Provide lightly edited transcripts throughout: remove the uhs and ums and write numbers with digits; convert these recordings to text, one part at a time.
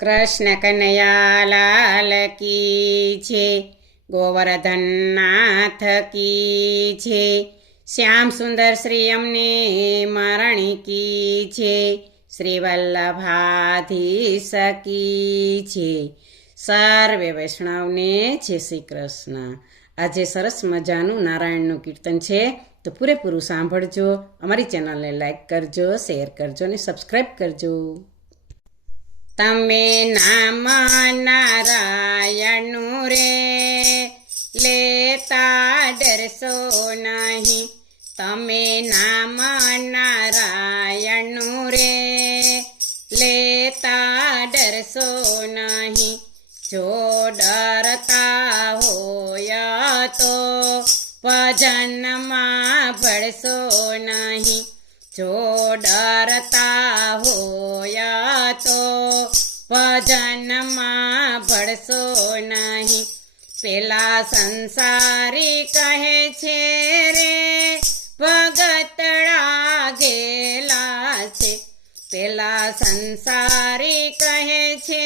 કૃષ્ણ કનૈયા લાલ કી છે, ગોવર્ધન નાથ કી છે, શ્યામ સુંદર શ્રી અમને મરણી કી છે, શ્રી વલ્લભાધીશ કી છે. સર્વે વૈષ્ણવને જય શ્રી કૃષ્ણ. આજે સરસ મજાનું નારાયણનું કીર્તન છે, તો પૂરેપૂરું સાંભળજો. અમારી ચેનલને લાઈક કરજો, શેર કરજો અને સબસ્ક્રાઈબ કરજો. તમે નામ નારાયણનું રે લેતા ડરશો નહીં. તમે નામ નારાયણનું રે લેતા ડરશો નહીં. જો ડરતા હોય તો ભજનમાં ભળશો નહીં. જો ડરતા હોય તો ભજનમાં ભળશો નહીં. પેલા સંસારી કહે છે રે ભગતડા ગેલા છે. પેલા સંસારી કહે છે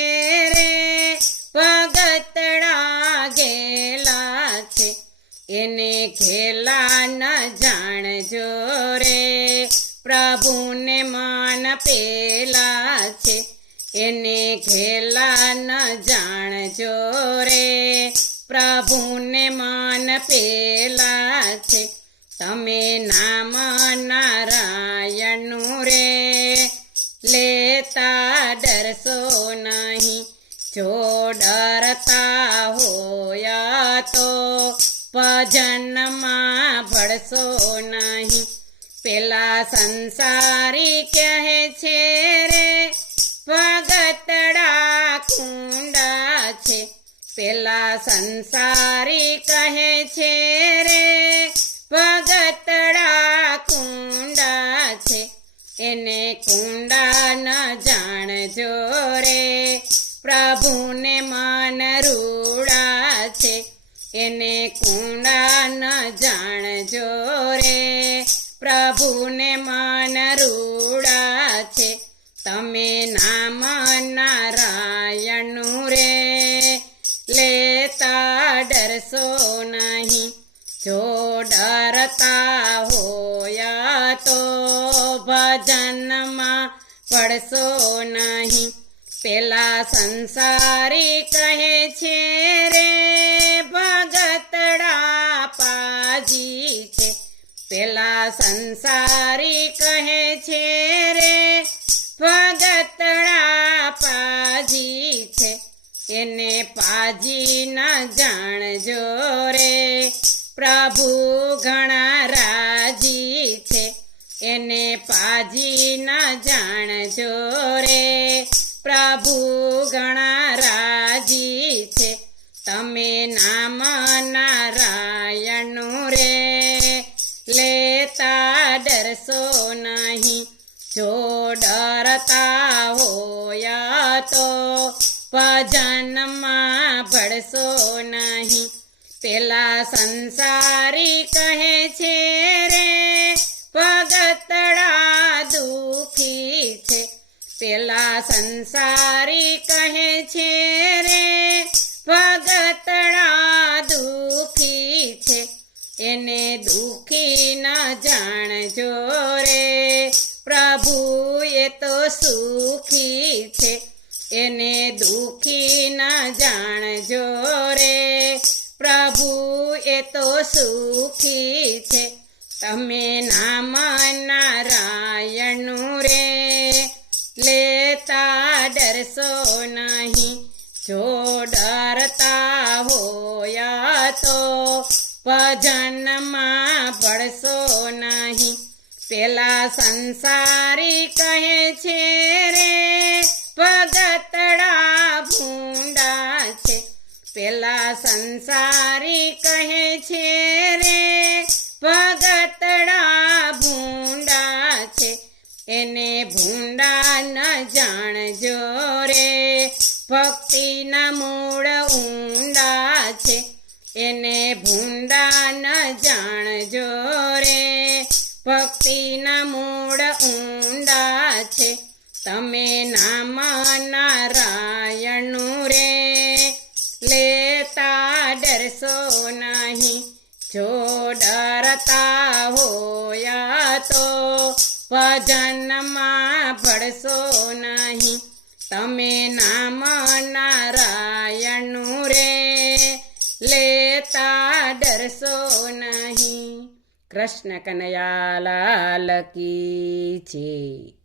રે ભગતડા ગેલા છે. એને ઘેલા ન જાણજો રે પ્રભુને મન પેલા છે. એને ઘેલા ન જાણજો રે પ્રભુને મન પેલા છે. તમે નામ નારાયણનું રે લેતા ડરશો નહીં. જો ડરતા હોય તો ભજનમાં ભળશો નહીં. પેલા સંસારી કહે છે રે ભગતડા કુંડા છે. પેલા સંસારી કહે છે રે ભગતડા કુંડા છે. એને કુંડા ન જાણજો રે પ્રભુને મન રૂડા છે. એને કુંડા ન જાણજો રે પ્રભુને મન રૂડા છે. તમે નામ નારાયણનું રે લેતા ડરશો નહીં. જો ડરતા હોય તો ભજનમાં પડશો નહીં. પેલા સંસારી કહે છે રે ભગતડા પાજી છે. પેલા સંસારી કહે છે રે ભગતડા પાજી છે. એને પાજી ન જાણજો રે પ્રભુ ઘણા રાજી છે. એને પાજી ન જાણજો રે પ્રભુ ઘણા રાજી છે. તમે નામ નારાયણનું રે લેતા ડરશો નહીં. જો ડરતા હોય તો ભજનમાં ભળશો નહીં. પેલા સંસારી કહે છે રે ભગતડા દુખી છે. પેલા સંસારી કહે છે રે ભગતડા દુખી છે. એને દુખી ન જાણજો રે પ્રભુ એ તો સુખી છે. એને દુખી ન જાણજો રે પ્રભુ એ તો સુખી છે. તમે નામ નારાયણનું રે લેતા ડરશો નહીં. જો ડરતા હોય તો ભજનમાં ભળશો નહીં. પેલા સંસારી કહે છે રે ભગતડા ભૂંડા છે. પેલા સંસારી કહે છે રે ભગતડા ભૂંડા છે. એને ભૂંડા ન જાણજો રે ભક્તિના મૂળ ઊંડા છે. એને ભૂંડા ન જાણજો રે ભક્તિના મૂળ ઊંડા છે. તમે નામ નારાયણ રે લેતા ડરશો નહીં. જો ડરતા હોયા તો ભજનમાં ભળશો નહીં. તમે નામ નારાયણનું રે લેતા ડરશો નહીં. કૃષ્ણ કનૈયા લાલ કી જય.